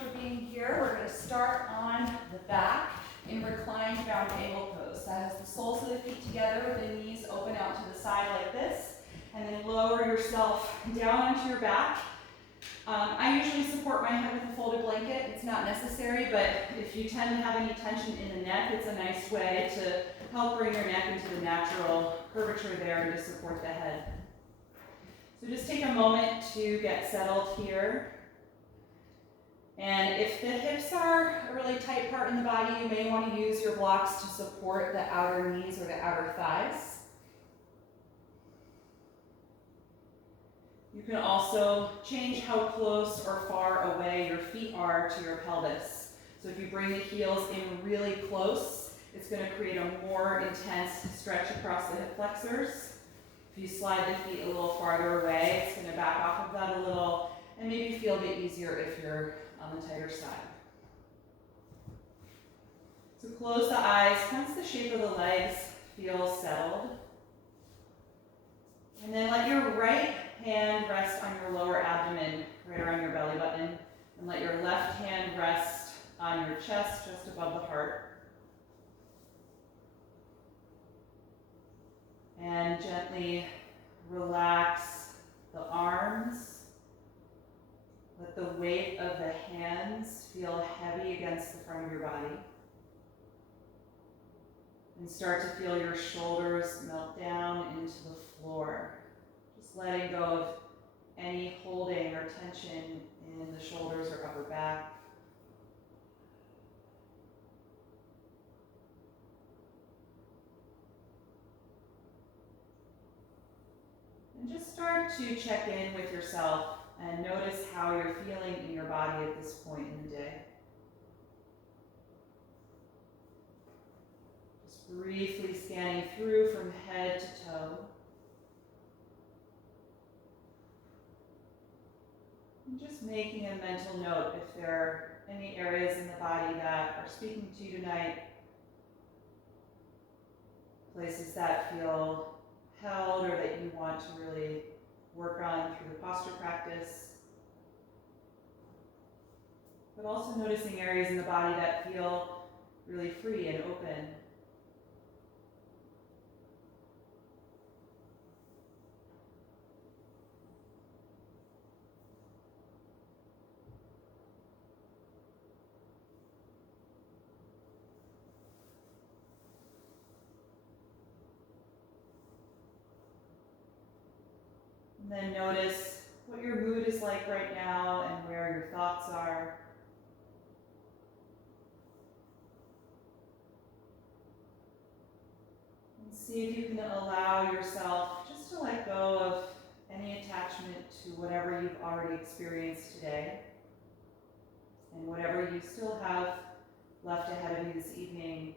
for being here. We're going to start on the back in reclined bound angle pose. That is the soles of the feet together with the knees open out to the side like this, and then lower yourself down onto your back. I usually support my head with a folded blanket. It's not necessary, but if you tend to have any tension in the neck, it's a nice way to help bring your neck into the natural curvature there and to support the head. So just take a moment to get settled here. And if the hips are a really tight part in the body, you may want to use your blocks to support the outer knees or the outer thighs. You can also change how close or far away your feet are to your pelvis. So if you bring the heels in really close, it's going to create a more intense stretch across the hip flexors. If you slide the feet a little farther away, it's going to back off of that a little and maybe feel a bit easier if you're on the tighter side. So close the eyes once the shape of the legs feels settled. And then let your right hand rest on your lower abdomen, right around your belly button. And let your left hand rest on your chest, just above the heart. And gently relax the arms. Let the weight of the hands feel heavy against the front of your body. And start to feel your shoulders melt down into the floor. Just letting go of any holding or tension in the shoulders or upper back. And just start to check in with yourself and notice how you're feeling in your body at this point in the day. Just briefly scanning through from head to toe. And just making a mental note if there are any areas in the body that are speaking to you tonight, places that feel held or that you want to really work on through the posture practice. But also noticing areas in the body that feel really free and open. And then notice what your mood is like right now and where your thoughts are. And see if you can allow yourself just to let go of any attachment to whatever you've already experienced today. And whatever you still have left ahead of you this evening.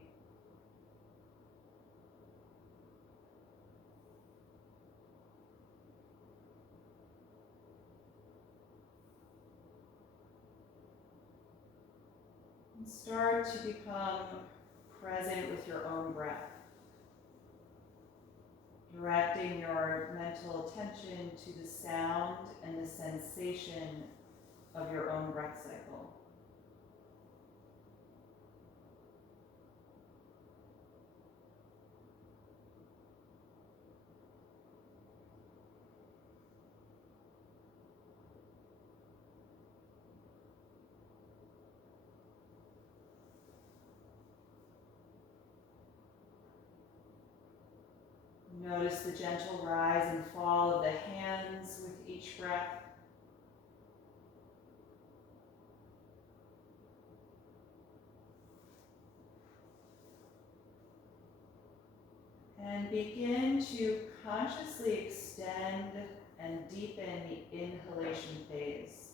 And start to become present with your own breath. Directing your mental attention to the sound and the sensation of your own breath cycle. Notice the gentle rise and fall of the hands with each breath. And begin to consciously extend and deepen the inhalation phase.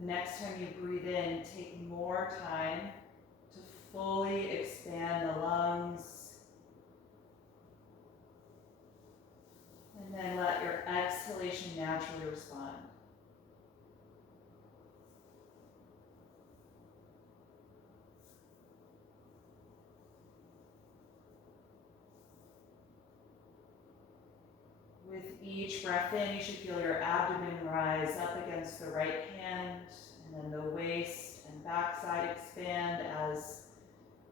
The next time you breathe in, take more time to fully expand the lungs. And then let your exhalation naturally respond. With each breath in, you should feel your abdomen rise up against the right hand And then the waist and backside expand as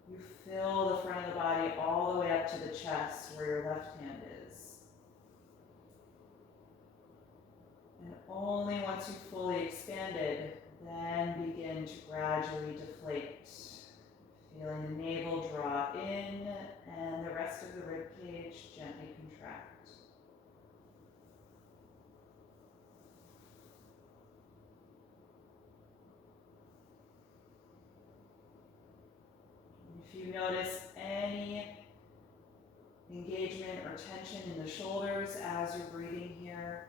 you fill the front of the body all the way up to the chest where your left hand is. And only once you've fully expanded, then begin to gradually deflate. Feeling the navel draw in and the rest of the rib cage gently contract. If you notice any engagement or tension in the shoulders as you're breathing here,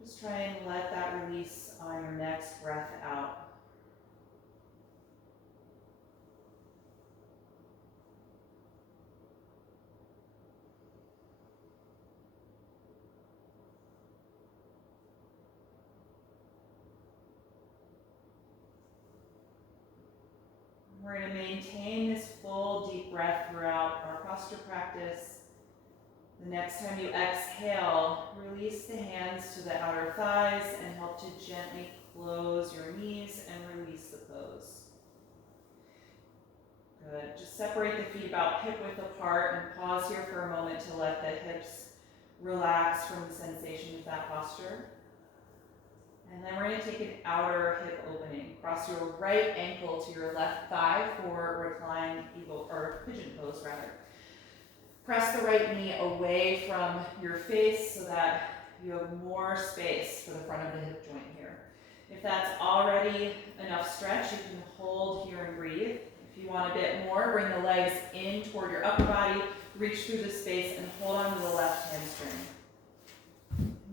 just try and let that release on your next breath out. We're going to maintain this full deep breath throughout our posture practice. The next time you exhale, release the hands to the outer thighs and help to gently close your knees and release the pose. Good. Just separate the feet about hip width apart and pause here for a moment to let the hips relax from the sensation of that posture. And then we're going to take an outer hip opening. Cross your right ankle to your left thigh for reclined eagle, or pigeon pose rather. Press the right knee away from your face so that you have more space for the front of the hip joint here. If that's already enough stretch, you can hold here and breathe. If you want a bit more, bring the legs in toward your upper body, reach through the space and hold on to the left hamstring.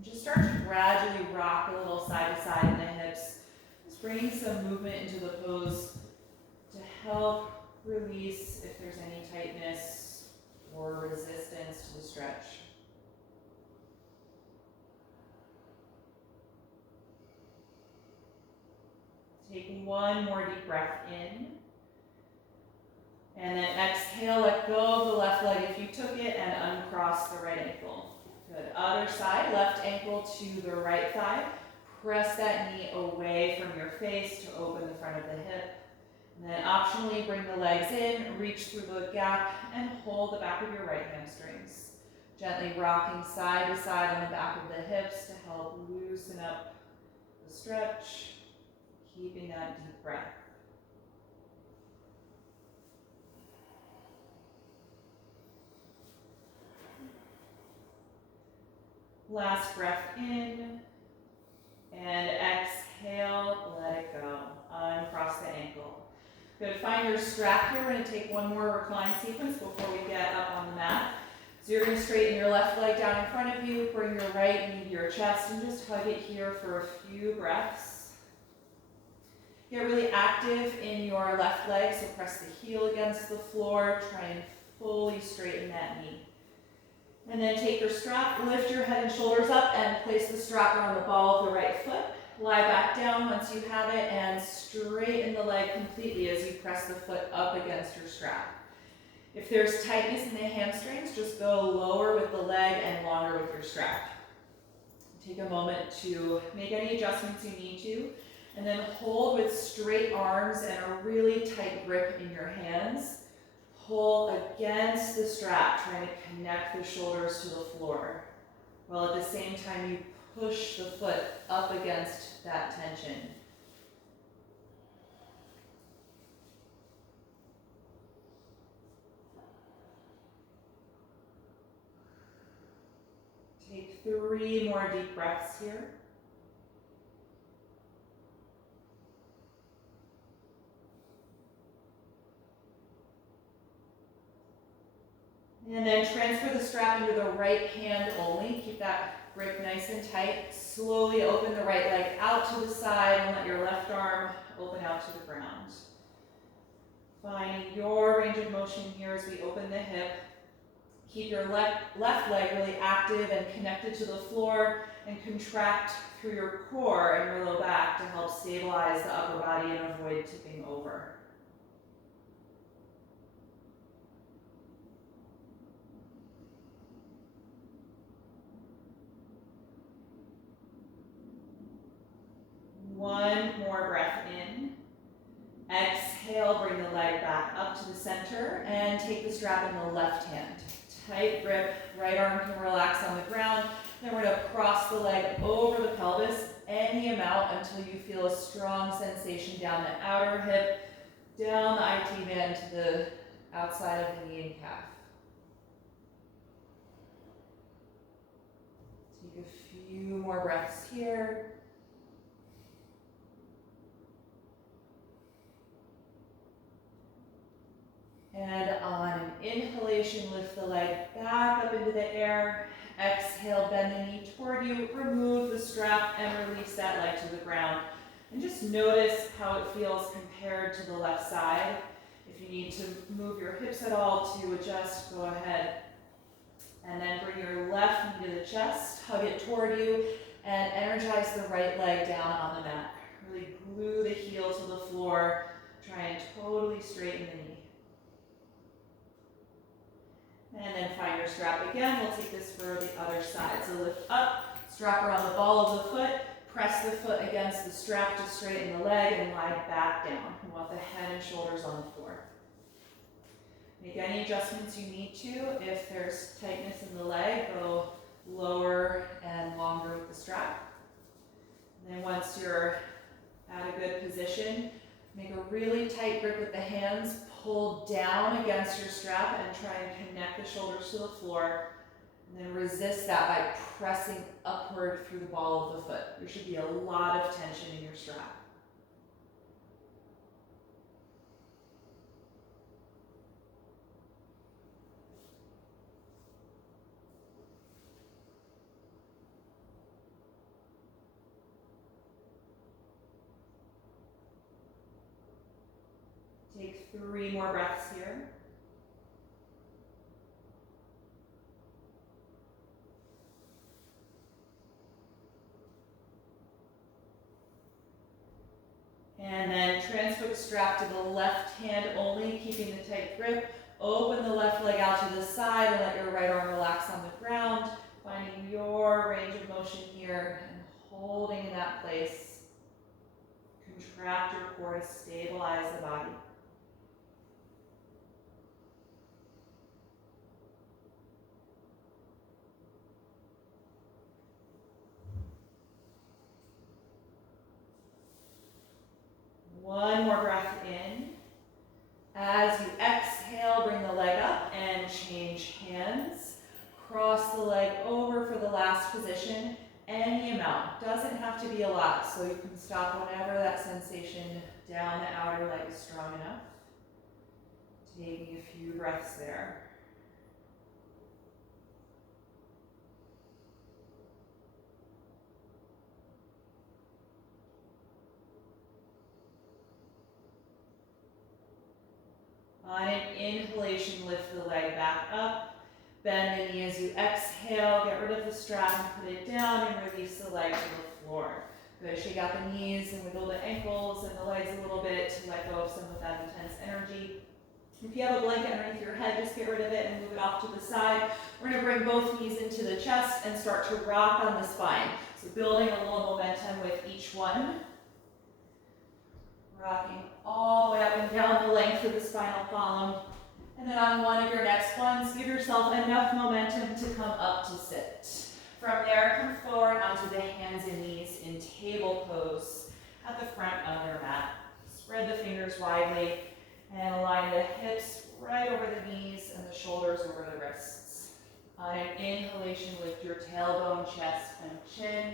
Just start to gradually rock a little side to side in the hips, just bringing some movement into the pose to help release if there's any tightness or resistance to the stretch. Take one more deep breath in. And then exhale, let go of the left leg if you took it and uncross the right ankle. Good. Other side, left ankle to the right thigh. Press that knee away from your face to open the front of the hip. And then optionally bring the legs in, reach through the gap, and hold the back of your right hamstrings. Gently rocking side to side on the back of the hips to help loosen up the stretch, keeping that deep breath. Last breath in, and exhale, let it go. Uncross the ankle. Good, find your strap here. We're going to take one more recline sequence before we get up on the mat. So you're going to straighten your left leg down in front of you, bring your right knee to your chest, and just hug it here for a few breaths. Get really active in your left leg, so press the heel against the floor, try and fully straighten that knee. And then take your strap, lift your head and shoulders up and place the strap around the ball of the right foot. Lie back down once you have it and straighten the leg completely as you press the foot up against your strap. If there's tightness in the hamstrings, just go lower with the leg and longer with your strap. Take a moment to make any adjustments you need to, and then hold with straight arms and a really tight grip in your hands. Pull against the strap, trying to connect the shoulders to the floor, while at the same time you push the foot up against that tension. Take 3 more deep breaths here. And then transfer the strap into the right hand only. Keep that grip nice and tight. Slowly open the right leg out to the side and let your left arm open out to the ground. Finding your range of motion here as we open the hip. Keep your left leg really active and connected to the floor, and contract through your core and your low back to help stabilize the upper body and avoid tipping over. One more breath in. Exhale, bring the leg back up to the center and take the strap in the left hand. Tight grip, right arm can relax on the ground. Then we're going to cross the leg over the pelvis any amount until you feel a strong sensation down the outer hip, down the IT band to the outside of the knee and calf. Take a few more breaths here. And on an inhalation, lift the leg back up into the air. Exhale, bend the knee toward you. Remove the strap and release that leg to the ground. And just notice how it feels compared to the left side. If you need to move your hips at all to adjust, go ahead. And then bring your left knee to the chest, hug it toward you, and energize the right leg down on the mat. Really glue the heel to the floor. Try and totally straighten the knee. And then find your strap again. We'll take this for the other side. So lift up, strap around the ball of the foot, press the foot against the strap to straighten the leg and lie back down. We want the head and shoulders on the floor. Make any adjustments you need to. If there's tightness in the leg, go lower and longer with the strap. And then once you're at a good position, make a really tight grip with the hands. Pull down against your strap and try and connect the shoulders to the floor. And then resist that by pressing upward through the ball of the foot. There should be a lot of tension in your strap. Take 3 more breaths here. And then transfer the strap to the left hand only, keeping the tight grip. Open the left leg out to the side and let your right arm relax on the ground, finding your range of motion here and holding in that place. Contract your core to stabilize the body. One more breath in. As you exhale, bring the leg up and change hands. Cross the leg over for the last position, any amount. Doesn't have to be a lot, so you can stop whenever that sensation down the outer leg is strong enough. Taking a few breaths there. On an inhalation, lift the leg back up. Bend the knee as you exhale. Get rid of the strap and put it down and release the leg to the floor. Good. Shake out the knees and wiggle the ankles and the legs a little bit to let go of some of that intense energy. If you have a blanket underneath your head, just get rid of it and move it off to the side. We're going to bring both knees into the chest and start to rock on the spine. So building a little momentum with each one. Rocking all the way up and down the length of the spinal column. And then on one of your next ones, give yourself enough momentum to come up to sit. From there, come forward onto the hands and knees in table pose at the front of your mat. Spread the fingers widely and align the hips right over the knees and the shoulders over the wrists. On an inhalation, lift your tailbone, chest, and chin.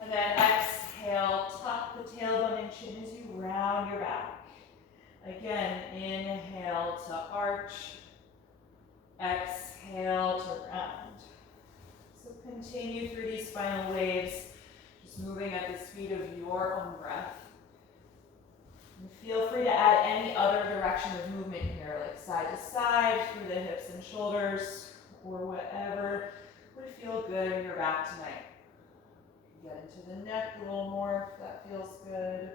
And then exhale, tuck the tailbone and chin as you round your back. Again, inhale to arch. Exhale to round. So continue through these spinal waves, just moving at the speed of your own breath. And feel free to add any other direction of movement here, like side to side, through the hips and shoulders, or whatever would feel good in your back tonight. Get into the neck a little more if that feels good.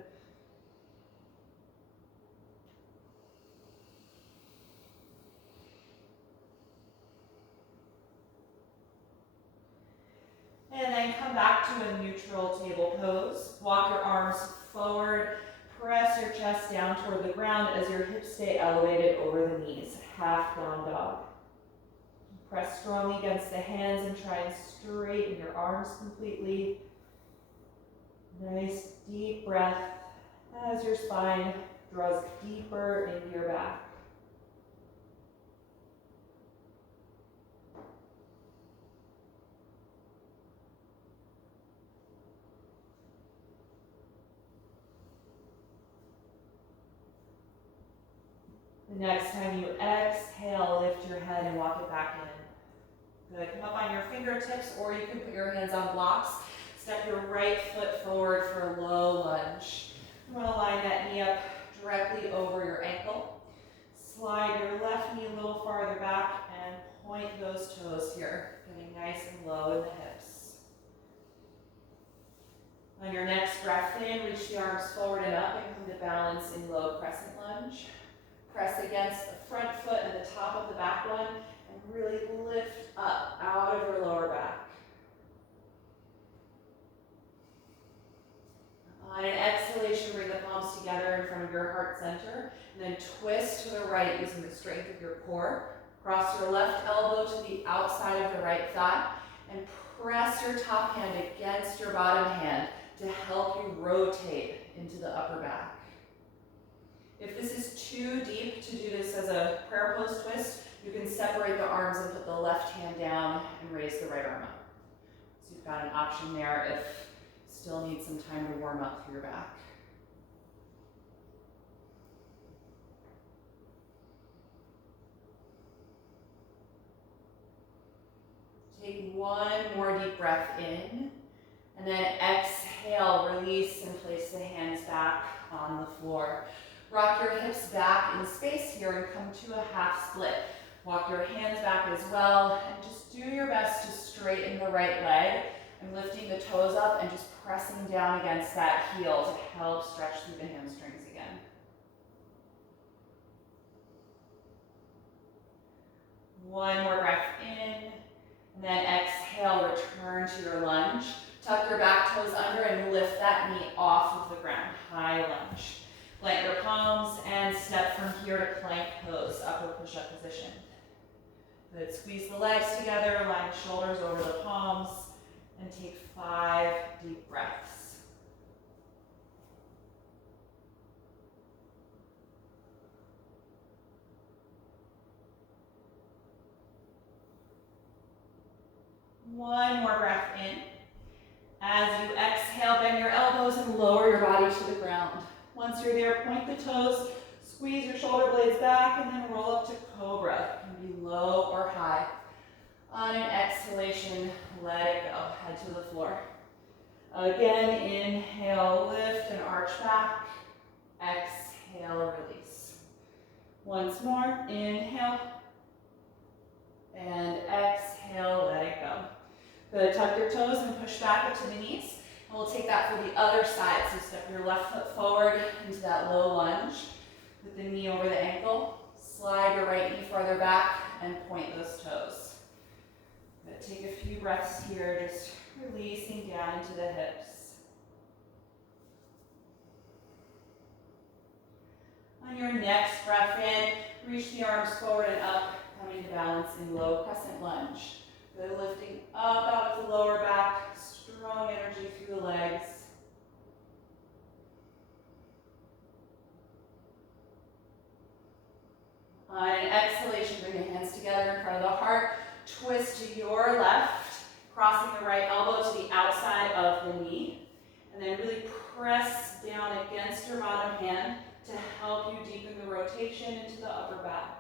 And then come come back to a neutral table pose. Walk your arms forward. Press your chest down toward the ground as your hips stay elevated over the knees. Half down dog. Press strongly against the hands and try and straighten your arms completely. Nice deep breath as your spine draws deeper into your back. The next time you exhale, lift your head and walk it back in. Good. Come up on your fingertips, or you can put your hands on blocks. Step your right foot forward for a low lunge. You want to line that knee up directly over your ankle. Slide your left knee a little farther back and point those toes here, getting nice and low in the hips. On your next breath in, reach the arms forward and up and come to balance in low crescent lunge. Press against the front foot and the top of the back one and really lift up out of your lower back. On an exhalation, bring the palms together in front of your heart center, and then twist to the right using the strength of your core. Cross your left elbow to the outside of the right thigh, and press your top hand against your bottom hand to help you rotate into the upper back. If this is too deep to do this as a prayer pose twist, you can separate the arms and put the left hand down and raise the right arm up. So you've got an option there if you still need some time to warm up through your back. Take one more deep breath in, and then exhale, release and place the hands back on the floor. Rock your hips back in space here and come to a half split. Walk your hands back as well, and just do your best to straighten the right leg. I'm lifting the toes up and just pressing down against that heel to help stretch through the hamstrings again. One more breath in, and then exhale, return to your lunge. Tuck your back toes under and lift that knee off of the ground, high lunge. Plant your palms and step from here to plank pose, upper push-up position. Good, squeeze the legs together, line the shoulders over the palms, and take 5 deep breaths. One more breath in. As you exhale, bend your elbows and lower your body to the ground. Once you're there, point the toes, squeeze your shoulder blades back, and then roll up to cobra. It can be low or high. On an exhalation, let it go. Head to the floor. Again, inhale, lift and arch back. Exhale, release. Once more, inhale. And exhale, let it go. Good, tuck your toes and push back up to the knees. And we'll take that for the other side. So step your left foot forward into that low lunge. Put the knee over the ankle. Slide your right knee farther back and point those toes. Good. Take a few breaths here, just releasing down into the hips. On your next breath in, reach the arms forward and up, coming to balance in low crescent lunge. Good, lifting up out of the lower back, strong energy through the legs. On an exhalation, bring the hands together in front of the heart. Twist to your left, crossing the right elbow to the outside of the knee. And then really press down against your bottom hand to help you deepen the rotation into the upper back.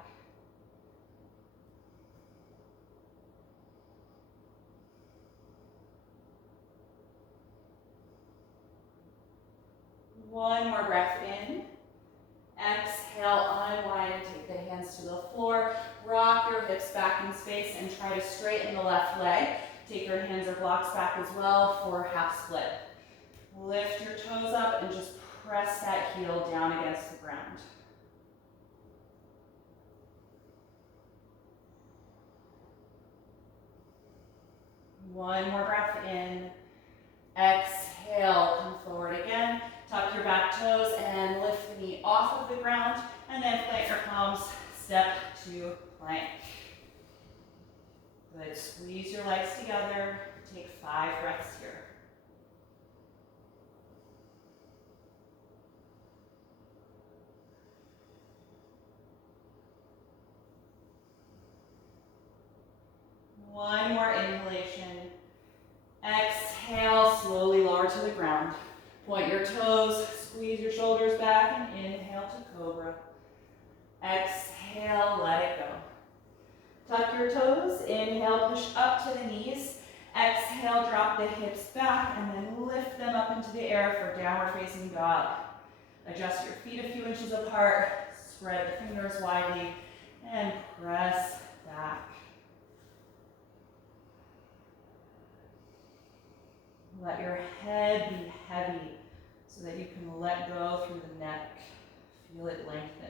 One more breath in. Exhale, unwind and take the hands to the floor. Rock your hips back in space and try to straighten the left leg. Take your hands or blocks back as well for half split. Lift your toes up and just press that heel down against the ground. One more breath in. Exhale, come forward again. Tuck your back toes and lift the knee off of the ground. And then plant your palms, step to plank. Good, squeeze your legs together. Take 5 breaths here. One more inhalation. Exhale, slowly lower to the ground. Point your toes, squeeze your shoulders back, and inhale to cobra. Exhale, let it go. Tuck your toes, inhale, push up to the knees. Exhale, drop the hips back, and then lift them up into the air for downward facing dog. Adjust your feet a few inches apart, spread the fingers widely, and press back. Let your head be heavy so that you can let go through the neck. Feel it lengthen.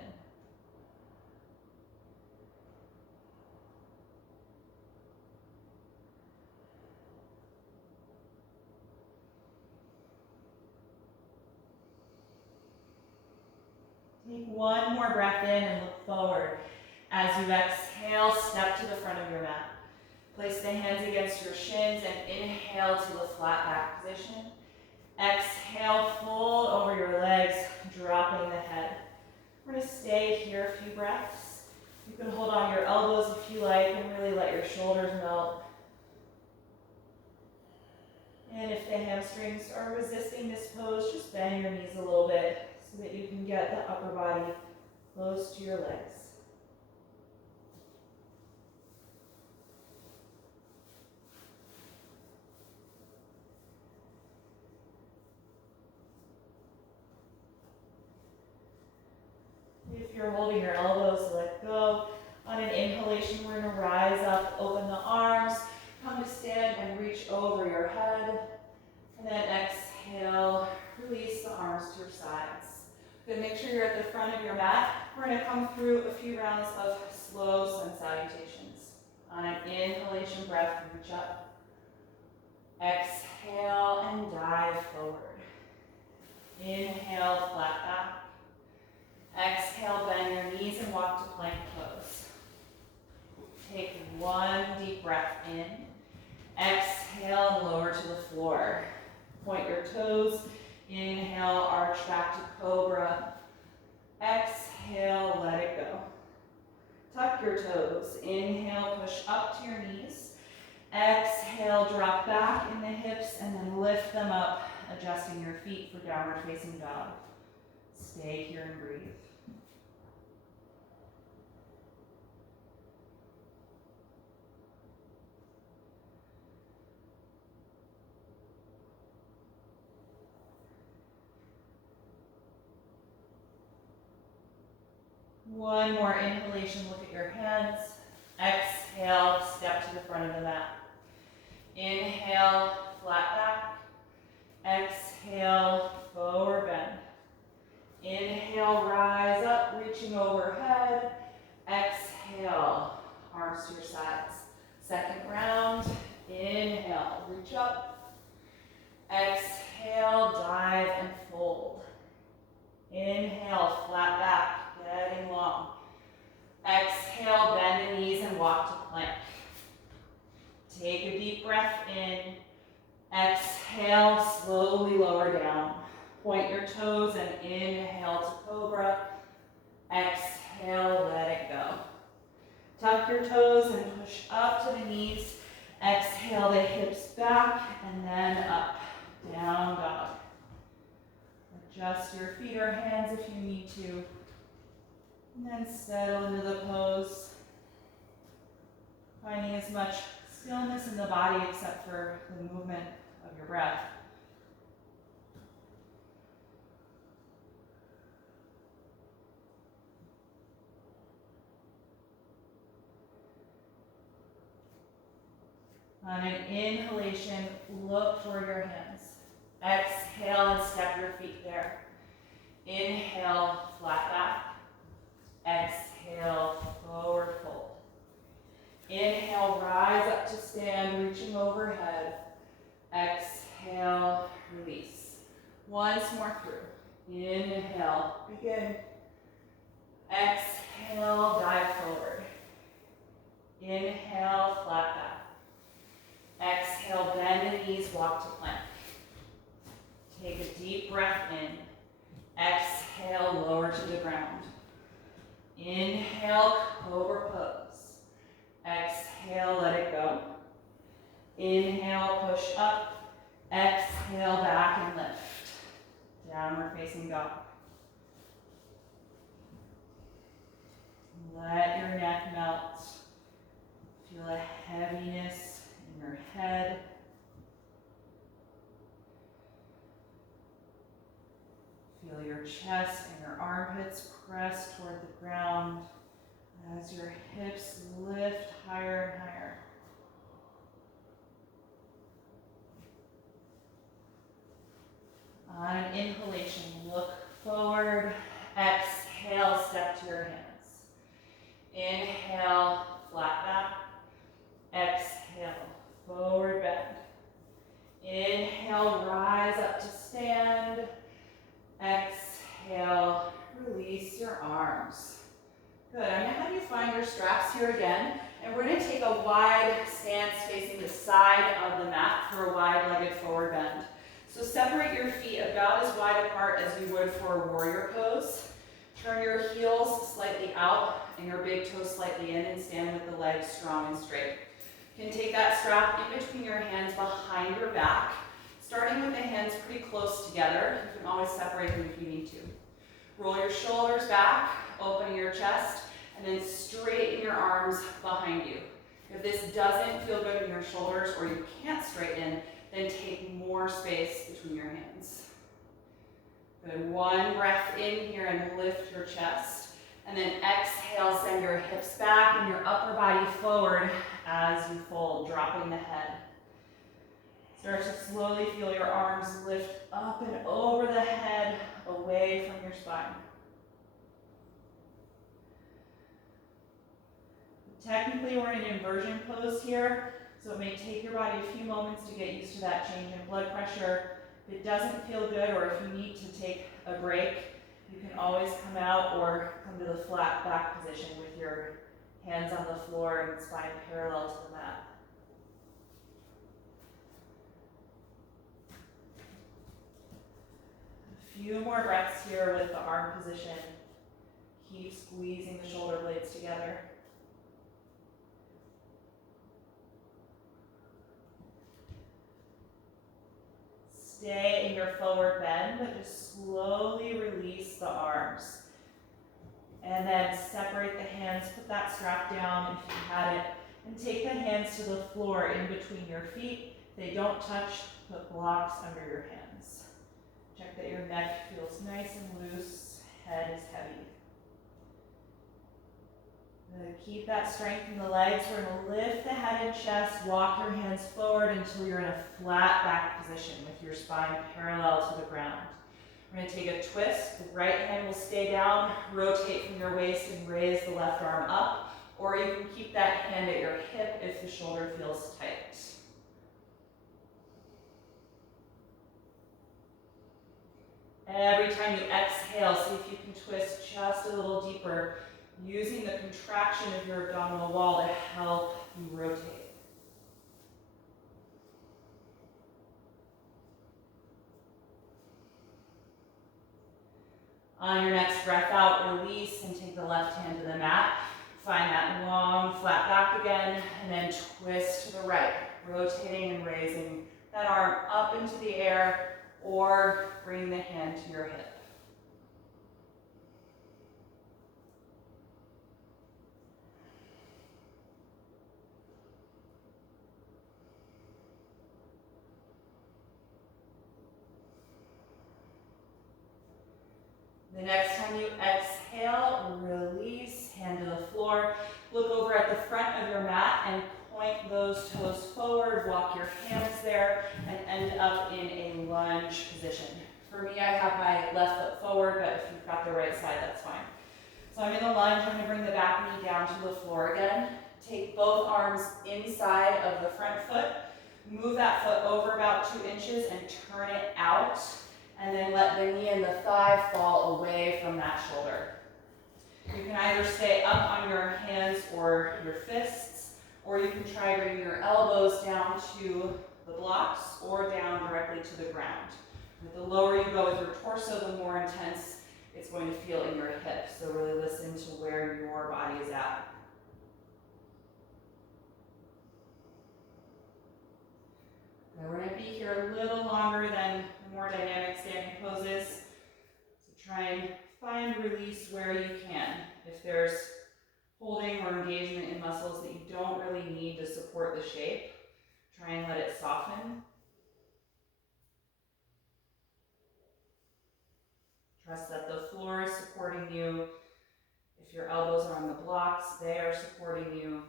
Take one more breath in and look forward. As you exhale, step to the front of your mat. Place the hands against your shins and inhale to the flat back position. Exhale, fold over your legs, dropping the head. We're going to stay here a few breaths. You can hold on your elbows if you like and really let your shoulders melt. And if the hamstrings are resisting this pose, just bend your knees a little bit so that you can get the upper body close to your legs. If you're holding your elbows, let go. On an inhalation, we're going to rise up, open the arms, come to stand and reach over your head. And then exhale, release the arms to your sides. Good, make sure you're at the front of your mat. We're going to come through a few rounds of slow sun salutations. On an inhalation breath, reach up. Exhale and dive forward. Inhale, flat back. Exhale, bend your knees and walk to plank pose. Take one deep breath in. Exhale, lower to the floor. Point your toes. Inhale, arch back to cobra. Exhale, let it go. Tuck your toes. Inhale, push up to your knees. Exhale, drop back in the hips and then lift them up, adjusting your feet for downward facing dog. Stay here and breathe. One more inhalation, look at your hands. Exhale, step to the front of the mat. Inhale, flat back. Exhale, forward bend. Inhale, rise up, reaching overhead. Exhale, arms to your sides. Second round, inhale, reach up. Exhale, dive and fold. Inhale, flat back, getting long. Exhale, bend the knees and walk to plank. Take a deep breath in. Exhale, slowly lower down. Point your toes and inhale to cobra. Exhale, let it go. Tuck your toes and push up to the knees. Exhale the hips back and then up. Down dog. Adjust your feet or hands if you need to. And then settle into the pose. Finding as much stillness in the body except for the movement of your breath. On an inhalation, look for your hands. Exhale and step your feet there. Inhale, flat back. Exhale, forward fold. Inhale, rise up to stand, reaching overhead. Exhale. exhale, release. Once more through. Inhale, begin. Exhale, dive forward. Inhale, flat back. Exhale, bend the knees, walk to plank. Take a deep breath in. Exhale, lower to the ground. Inhale, cobra pose. Exhale, let it go. Inhale, push up. Exhale, back and lift. Downward facing dog. Let your neck melt. Feel a heaviness in your head. Feel your chest and your armpits press toward the ground as your hips lift higher and higher. On an inhalation, look forward. Exhale, step to your hands. Inhale, flat back. Exhale, forward bend. Inhale, rise up to stand. Exhale, release your arms. Good, I'm gonna have you find your straps here again, and we're gonna take a wide stance facing the side of the mat for a wide-legged forward bend. So separate your feet about as wide apart as you would for a warrior pose. Turn your heels slightly out and your big toes slightly in and stand with the legs strong and straight. You can take that strap in between your hands behind your back, starting with the hands pretty close together. You can always separate them if you need to. Roll your shoulders back, opening your chest, and then straighten your arms behind you. If this doesn't feel good in your shoulders or you can't straighten, then take more space between your hands. Good, one breath in here and lift your chest. And then exhale, send your hips back and your upper body forward as you fold, dropping the head. Start to slowly feel your arms lift up and over the head, away from your spine. Technically, we're in inversion pose here, so it may take your body a few moments to get used to that change in blood pressure. If it doesn't feel good, or if you need to take a break, you can always come out or come to the flat back position with your hands on the floor and spine parallel to the mat. A few more breaths here with the arm position. Keep squeezing the shoulder blades together. Stay in your forward bend, but just slowly release the arms. And then separate the hands, put that strap down if you had it, and take the hands to the floor in between your feet. If they don't touch, put blocks under your hands. Check that your neck feels nice and loose, head is heavy. Keep that strength in the legs. We're going to lift the head and chest, walk your hands forward until you're in a flat back position with your spine parallel to the ground. We're going to take a twist. The right hand will stay down, rotate from your waist and raise the left arm up, or you can keep that hand at your hip if the shoulder feels tight. Every time you exhale, see if you can twist just a little deeper, using the contraction of your abdominal wall to help you rotate. On your next breath out, release and take the left hand to the mat. Find that long, flat back again, and then twist to the right, rotating and raising that arm up into the air, or bring the hand to your hip. The next time you exhale, release, hand to the floor. Look over at the front of your mat and point those toes forward. Walk your hands there and end up in a lunge position. For me, I have my left foot forward, but if you've got the right side, that's fine. So I'm in the lunge. I'm going to bring the back knee down to the floor again. Take both arms inside of the front foot. Move that foot over about 2 inches and turn it out. And then let the knee and the thigh fall away from that shoulder. You can either stay up on your hands or your fists, or you can try bringing your elbows down to the blocks or down directly to the ground. The lower you go with your torso, the more intense it's going to feel in your hips. So really listen to where your body is at. Now we're going to be here a little longer than the more dynamic standing poses. So try and find release where you can. If there's holding or engagement in muscles that you don't really need to support the shape, try and let it soften. Trust that the floor is supporting you. If your elbows are on the blocks, they are supporting you.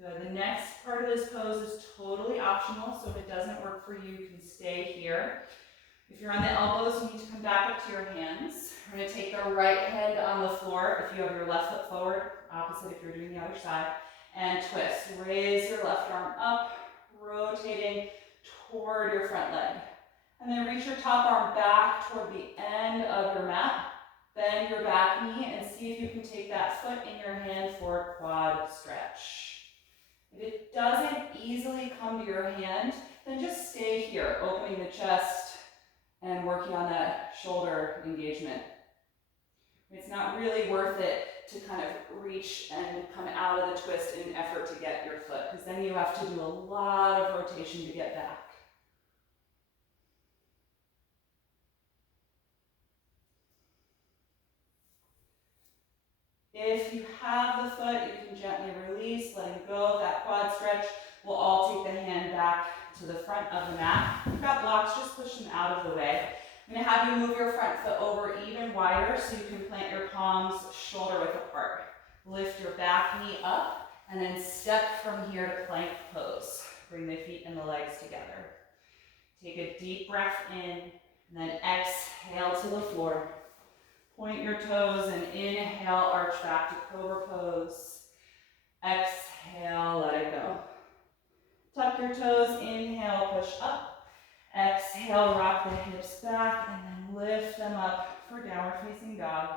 Good. The next part of this pose is totally optional, so if it doesn't work for you, you can stay here. If you're on the elbows, you need to come back up to your hands. We're going to take the right hand on the floor if you have your left foot forward, opposite if you're doing the other side, and twist. Raise your left arm up, rotating toward your front leg. And then reach your top arm back toward the end of your mat. Bend your back knee and see if you can take that foot in your hand for a quad stretch. If it doesn't easily come to your hand, then just stay here, opening the chest and working on that shoulder engagement. It's not really worth it to kind of reach and come out of the twist in effort to get your foot, because then you have to do a lot of rotation to get back. If you have the foot, you can gently release, letting go of that quad stretch. We'll all take the hand back to the front of the mat. If you've got blocks, just push them out of the way. I'm going to have you move your front foot over even wider so you can plant your palms shoulder width apart. Lift your back knee up and then step from here to plank pose. Bring the feet and the legs together. Take a deep breath in and then exhale to the floor. Point your toes and inhale, arch back to cobra pose. Exhale, let it go. Tuck your toes, inhale, push up. Exhale, rock the hips back and then lift them up for downward facing dog.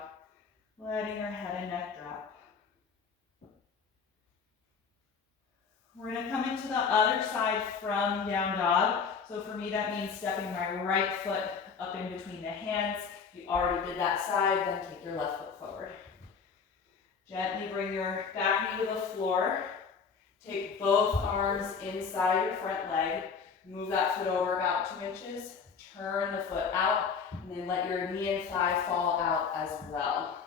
Letting your head and neck drop. We're going to come into the other side from down dog. So for me, that means stepping my right foot up in between the hands. If you already did that side, then take your left foot forward. Gently bring your back knee to the floor. Take both arms inside your front leg. Move that foot over about 2 inches. Turn the foot out, and then let your knee and thigh fall out as well.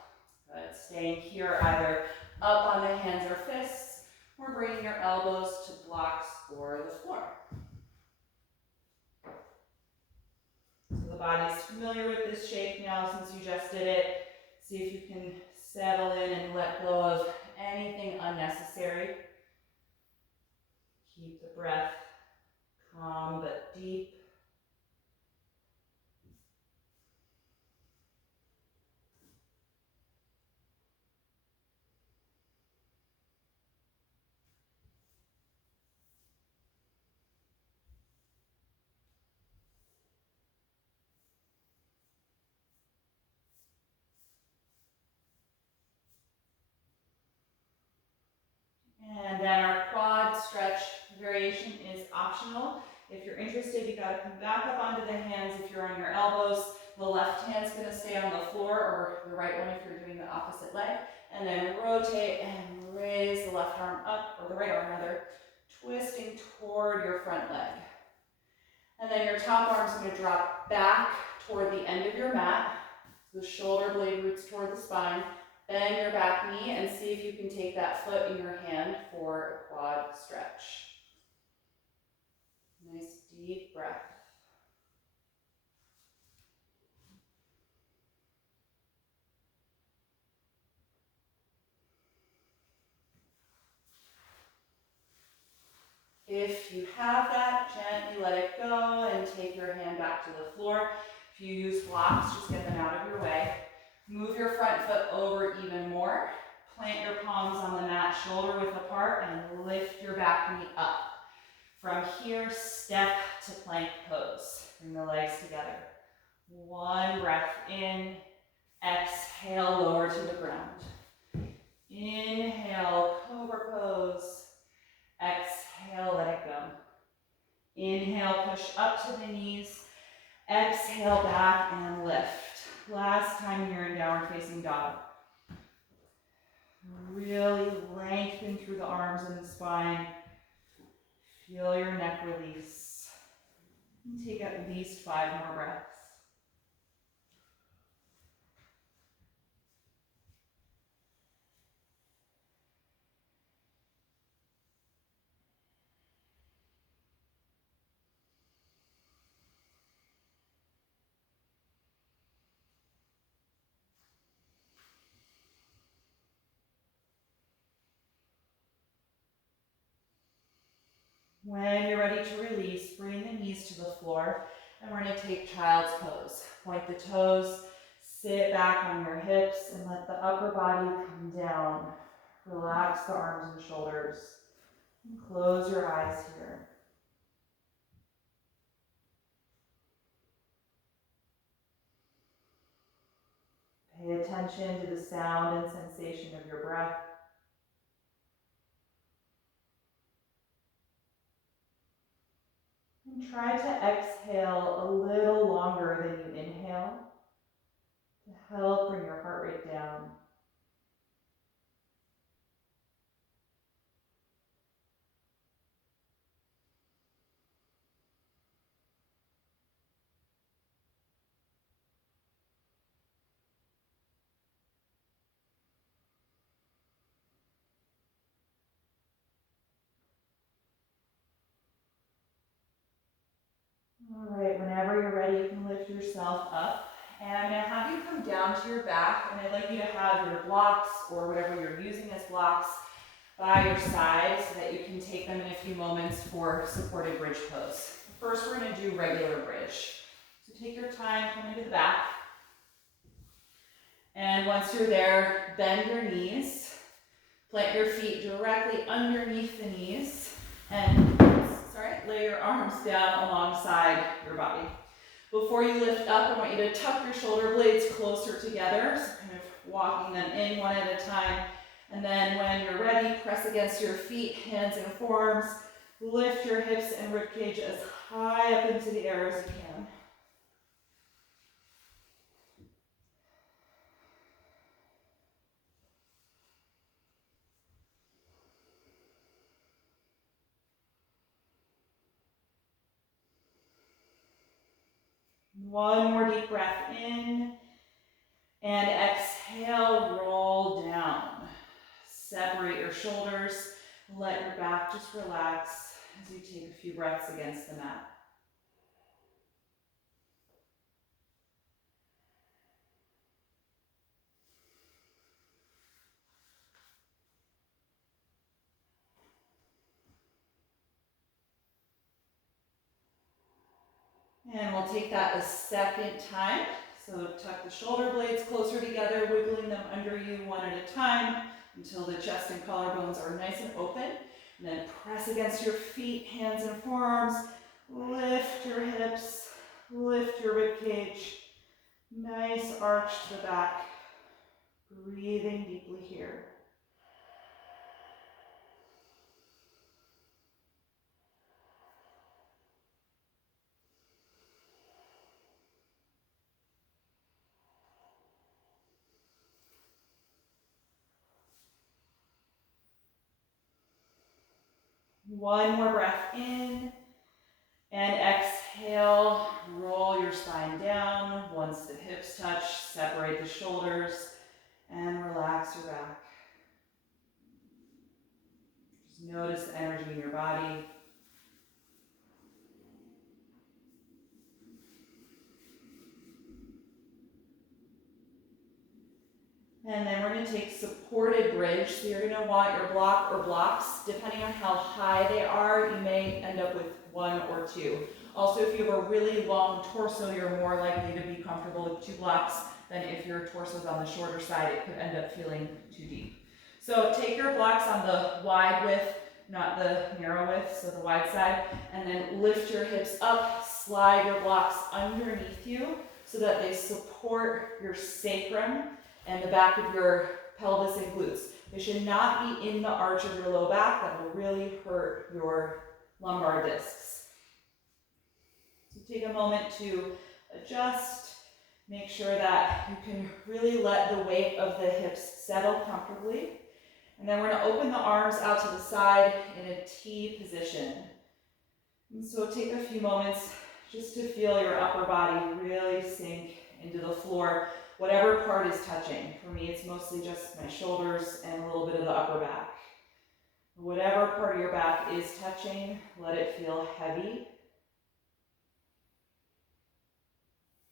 Good. Staying here either up on the hands or fists, or bringing your elbows to blocks or the floor. So the body's familiar with this shape now since you just did it. See if you can settle in and let go of anything unnecessary. Keep the breath calm but deep. And then our quad stretch variation is optional. If you're interested, you gotta come back up onto the hands if you're on your elbows. The left hand's gonna stay on the floor, or the right one if you're doing the opposite leg. And then rotate and raise the left arm up, or the right arm rather, twisting toward your front leg. And then your top arm's gonna drop back toward the end of your mat. The shoulder blade roots toward the spine. Bend your back knee and see if you can take that foot in your hand for a quad stretch. Nice deep breath. go, and take your hand back to the floor. If you use blocks, just get them out of your way. Move your front foot over even more. Plant your palms on the mat, shoulder width apart, and lift your back knee up. From here, step to plank pose. Bring the legs together. One breath in. Exhale, lower to the ground. Inhale, cobra pose. Exhale, let it go. Inhale, push up to the knees. Exhale, back and lift. Last time here in downward facing dog. Really lengthen through the arms and the spine. Feel your neck release. And take at least 5 more breaths. When you're ready to release, bring the knees to the floor, and we're going to take child's pose. Point the toes, sit back on your hips, and let the upper body come down. Relax the arms and shoulders, and close your eyes here. Pay attention to the sound and sensation of your breath. And try to exhale a little longer than you inhale to help bring your heart rate down. All right, whenever you're ready, you can lift yourself up. And I'm going to have you come down to your back, and I'd like you to have your blocks or whatever you're using as blocks by your side so that you can take them in a few moments for supported bridge pose. First, we're going to do regular bridge. So take your time, come into the back. And once you're there, bend your knees. Plant your feet directly underneath the knees. And lay your arms down alongside your body. Before you lift up, I want you to tuck your shoulder blades closer together, so kind of walking them in one at a time. And then when you're ready, press against your feet, hands and forearms. Lift your hips and ribcage as high up into the air as you can. One more deep breath in, and exhale, roll down. Separate your shoulders, let your back just relax as you take a few breaths against the mat. And we'll take that a second time. So tuck the shoulder blades closer together, wiggling them under you one at a time until the chest and collarbones are nice and open. And then press against your feet, hands and forearms. Lift your hips, lift your ribcage. Nice arch to the back. Breathing deeply here. One more breath in, and exhale, roll your spine down. Once the hips touch, separate the shoulders, and relax your back. Just notice the energy in your body. And then we're going to take supported bridge. So you're going to want your block or blocks. Depending on how high they are, you may end up with one or two. Also, if you have a really long torso, you're more likely to be comfortable with 2 blocks than if your torso is on the shorter side. It could end up feeling too deep. So take your blocks on the wide width, not the narrow width, so the wide side, and then lift your hips up, slide your blocks underneath you so that they support your sacrum and the back of your pelvis and glutes. They should not be in the arch of your low back. That will really hurt your lumbar discs. So take a moment to adjust. Make sure that you can really let the weight of the hips settle comfortably. And then we're going to open the arms out to the side in a T position. And so take a few moments just to feel your upper body really sink into the floor, whatever part is touching. For me, it's mostly just my shoulders and a little bit of the upper back. Whatever part of your back is touching, let it feel heavy.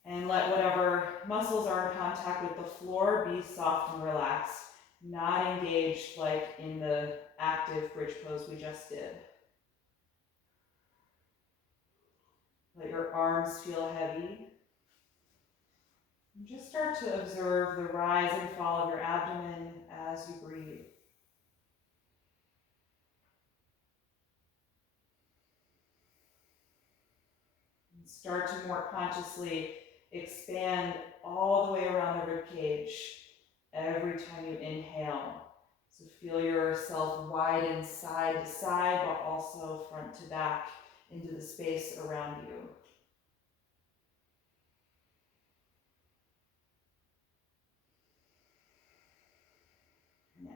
And let whatever muscles are in contact with the floor be soft and relaxed, not engaged like in the active bridge pose we just did. Let your arms feel heavy. And just start to observe the rise and fall of your abdomen as you breathe. And start to more consciously expand all the way around the rib cage every time you inhale. So feel yourself widen side to side, but also front to back into the space around you.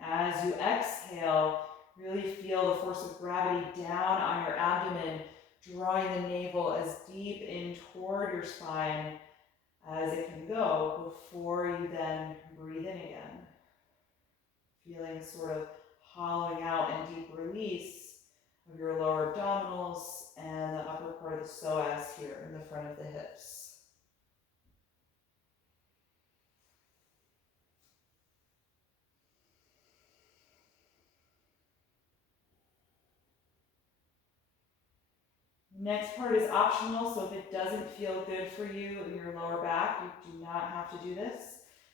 And as you exhale, really feel the force of gravity down on your abdomen, drawing the navel as deep in toward your spine as it can go before you then breathe in again. Feeling sort of hollowing out and deep release of your lower abdominals and the upper part of the psoas here in the front of the hips. Next part is optional, so if it doesn't feel good for you in your lower back, you do not have to do this.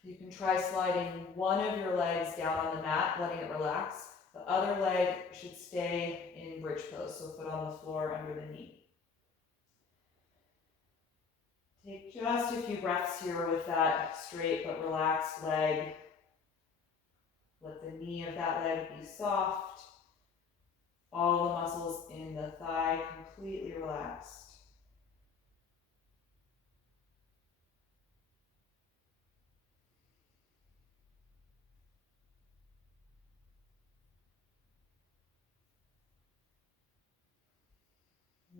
You can try sliding one of your legs down on the mat, letting it relax. The other leg should stay in bridge pose, so foot on the floor under the knee. Take just a few breaths here with that straight but relaxed leg. Let the knee of that leg be soft. All the muscles in the thigh completely relaxed.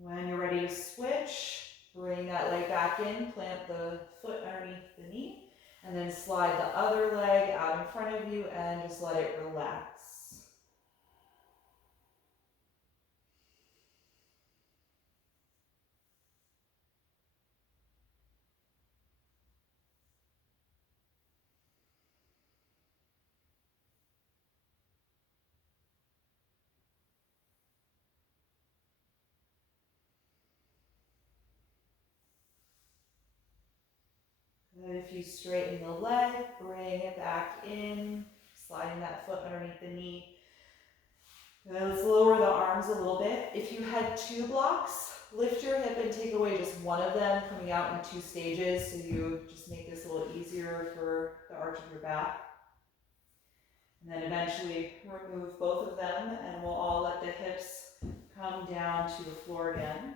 When you're ready to switch, bring that leg back in, plant the foot underneath the knee, and then slide the other leg out in front of you and just let it relax. Good. If you straighten the leg, bring it back in, sliding that foot underneath the knee. Good. Let's lower the arms a little bit. If you had 2 blocks, lift your hip and take away just one of them, coming out in 2 stages, so you just make this a little easier for the arch of your back. And then eventually remove both of them, and we'll all let the hips come down to the floor again.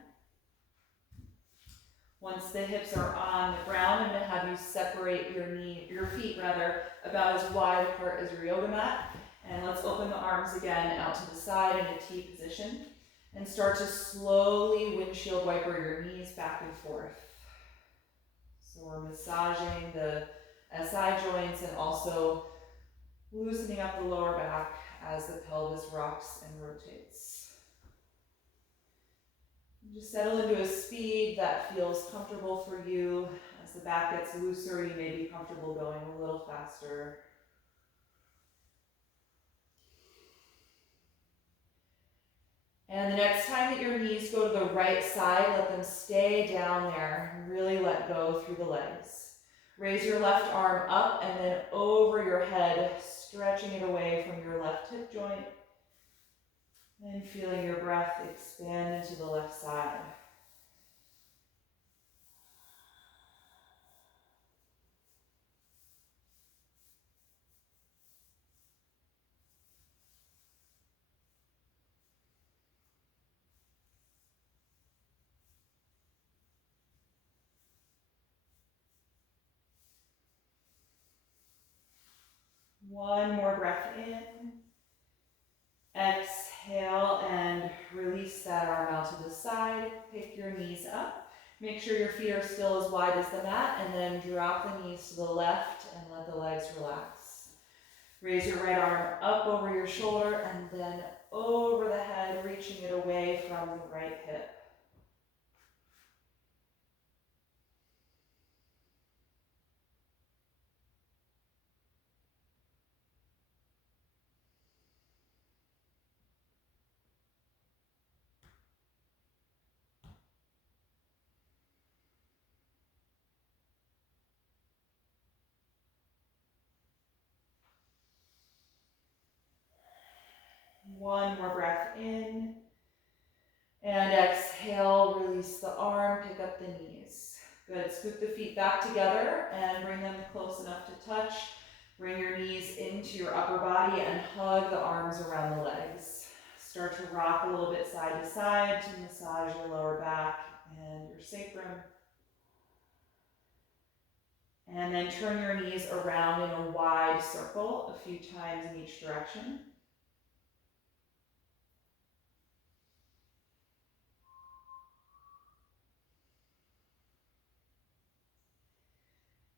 Once the hips are on the ground, I'm going to have you separate your feet about as wide apart as your yoga mat. And let's open the arms again out to the side in a T position. And start to slowly windshield wiper your knees back and forth. So we're massaging the SI joints and also loosening up the lower back as the pelvis rocks and rotates. Just settle into a speed that feels comfortable for you. As the back gets looser, you may be comfortable going a little faster. And the next time that your knees go to the right side, let them stay down there and really let go through the legs. Raise your left arm up and then over your head, stretching it away from your left hip joint. And feeling your breath expand into the left side. One more breath in. Exhale and release that arm out to the side. Pick your knees up. Make sure your feet are still as wide as the mat, and then drop the knees to the left and let the legs relax. Raise your right arm up over your shoulder and then over the head, reaching it away from the right hip. One more breath in. And exhale, release the arm, pick up the knees. Good, scoop the feet back together and bring them close enough to touch. Bring your knees into your upper body and hug the arms around the legs. Start to rock a little bit side to side to massage your lower back and your sacrum. And then turn your knees around in a wide circle a few times in each direction.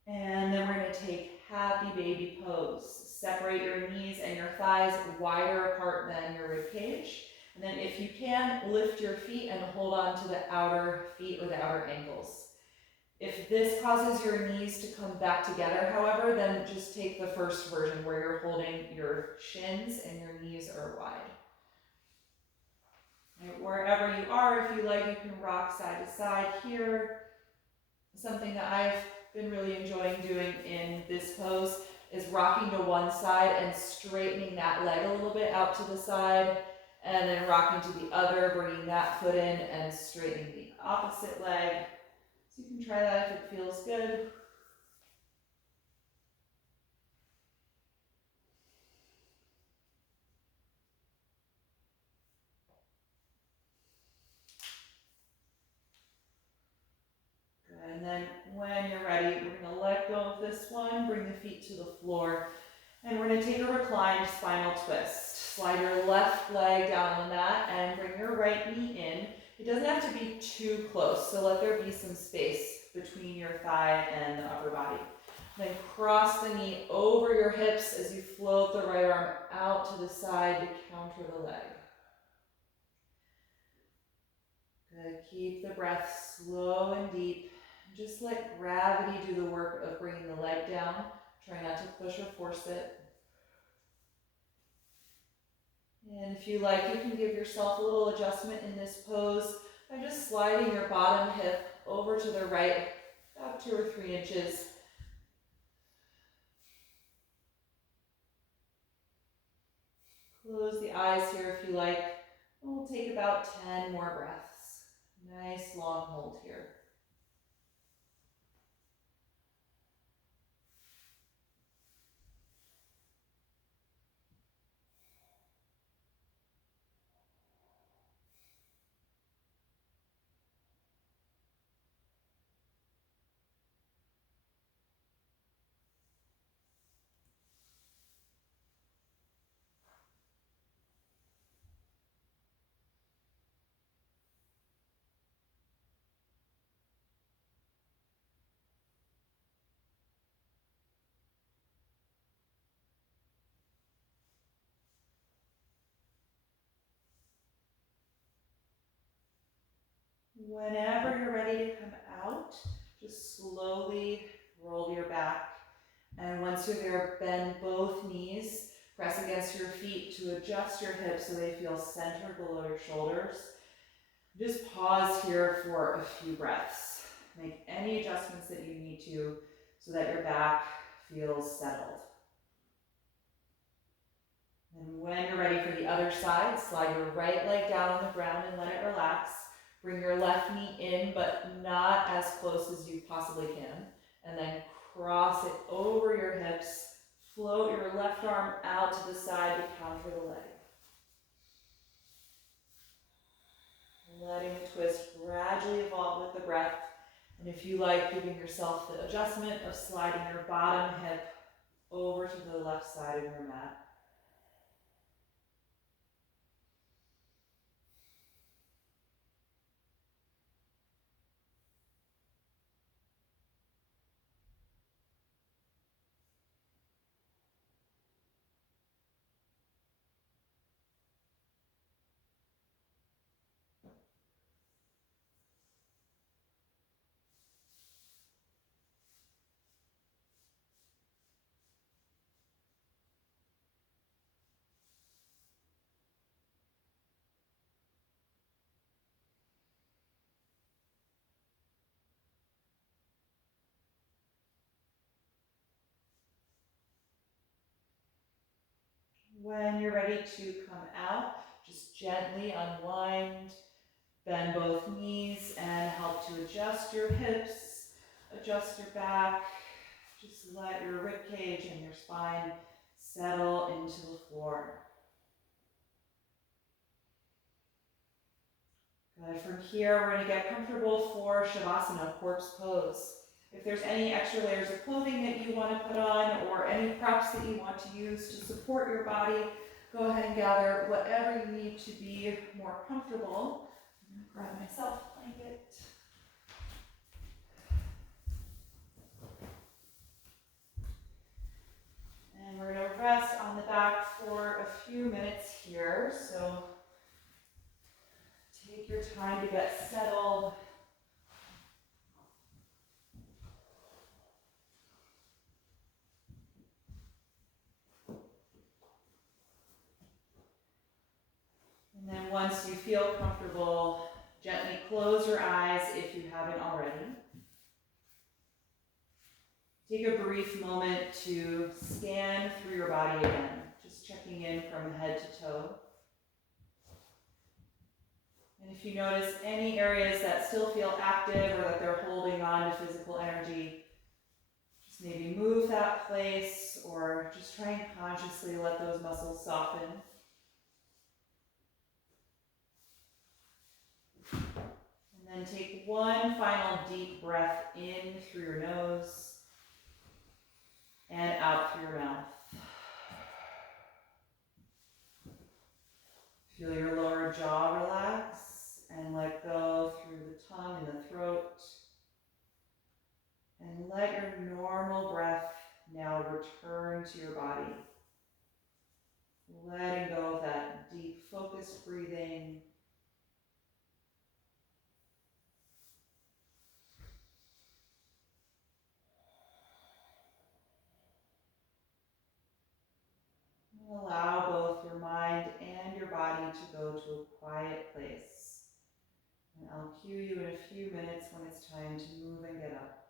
And then we're going to take happy baby pose. Separate your knees and your thighs wider apart than your rib cage. And then if you can, lift your feet and hold on to the outer feet or the outer ankles. If this causes your knees to come back together, however, then just take the first version where you're holding your shins and your knees are wide. And wherever you are, if you like, you can rock side to side here. Something that I've been really enjoying doing in this pose is rocking to one side and straightening that leg a little bit out to the side, and then rocking to the other, bringing that foot in and straightening the opposite leg. So you can try that if it feels good. And then when you're ready, we're going to let go of this one, bring the feet to the floor, and we're going to take a reclined spinal twist. Slide your left leg down on the mat and bring your right knee in. It doesn't have to be too close, so let there be some space between your thigh and the upper body. Then cross the knee over your hips as you float the right arm out to the side to counter the leg. Good. Keep the breath slow and deep. Just let gravity do the work of bringing the leg down. Try not to push or force it. And if you like, you can give yourself a little adjustment in this pose by just sliding your bottom hip over to the right, about 2 or 3 inches. Close the eyes here if you like. And we'll take about 10 more breaths. Nice long hold here. Whenever you're ready to come out, just slowly roll your back. And once you're there, bend both knees. Press against your feet to adjust your hips so they feel centered below your shoulders. Just pause here for a few breaths. Make any adjustments that you need to so that your back feels settled. And when you're ready for the other side, slide your right leg down on the ground and let it relax. Bring your left knee in, but not as close as you possibly can. And then cross it over your hips. Float your left arm out to the side to counter the leg. Letting the twist gradually evolve with the breath. And if you like, giving yourself the adjustment of sliding your bottom hip over to the left side of your mat. When you're ready to come out, just gently unwind, bend both knees, and help to adjust your hips, adjust your back. Just let your rib cage and your spine settle into the floor. Good. From here, we're going to get comfortable for Shavasana, corpse pose. If there's any extra layers of clothing that you want to put on or any props that you want to use to support your body, go ahead and gather whatever you need to be more comfortable. I'm going to grab myself a blanket. And we're going to rest on the back for a few minutes here. So take your time to get settled. And then once you feel comfortable, gently close your eyes if you haven't already. Take a brief moment to scan through your body again, just checking in from head to toe. And if you notice any areas that still feel active or that they're holding on to physical energy, just maybe move that place or just try and consciously let those muscles soften. And then take one final deep breath in through your nose and out through your mouth. Feel your lower jaw relax and let go through the tongue and the throat. And let your normal breath now return to your body. Letting go of that deep focused breathing. And allow both your mind and your body to go to a quiet place. And I'll cue you in a few minutes when it's time to move and get up.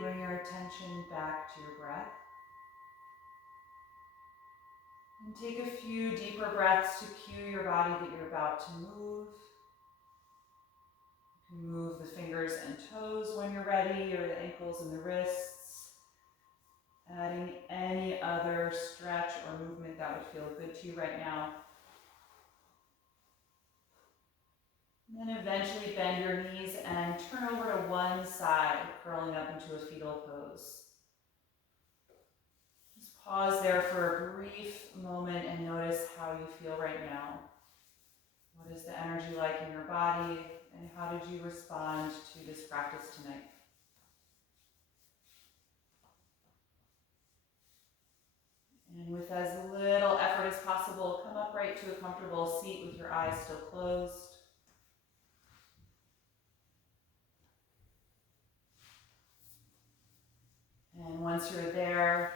bring your attention back to your breath. And take a few deeper breaths to cue your body that you're about to move. You can move the fingers and toes when you're ready, or the ankles and the wrists. Adding any other stretch or movement that would feel good to you right now. And then eventually bend your knees and turn over to one side, curling up into a fetal pose. Just pause there for a brief moment and notice how you feel right now. What is the energy like in your body, and how did you respond to this practice tonight? And with as little effort as possible, come upright to a comfortable seat with your eyes still closed. And once you're there,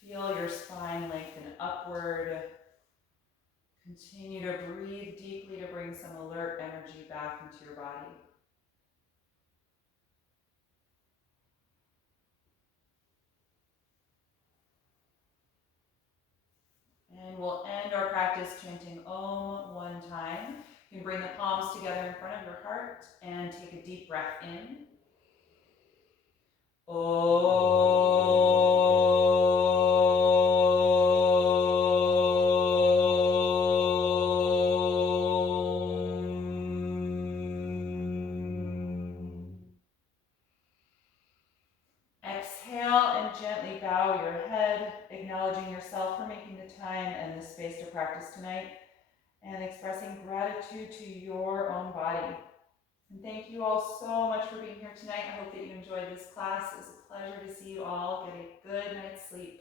feel your spine lengthen upward. Continue to breathe deeply to bring some alert energy back into your body. And we'll end our practice chanting Om one time. You can bring the palms together in front of your heart and take a deep breath in. Exhale and gently bow your head, acknowledging yourself for making the time and the space to practice tonight, and expressing gratitude to your own body. And thank you all so much for being here tonight. I hope that you enjoyed this class. It was a pleasure to see you all. Get a good night's sleep.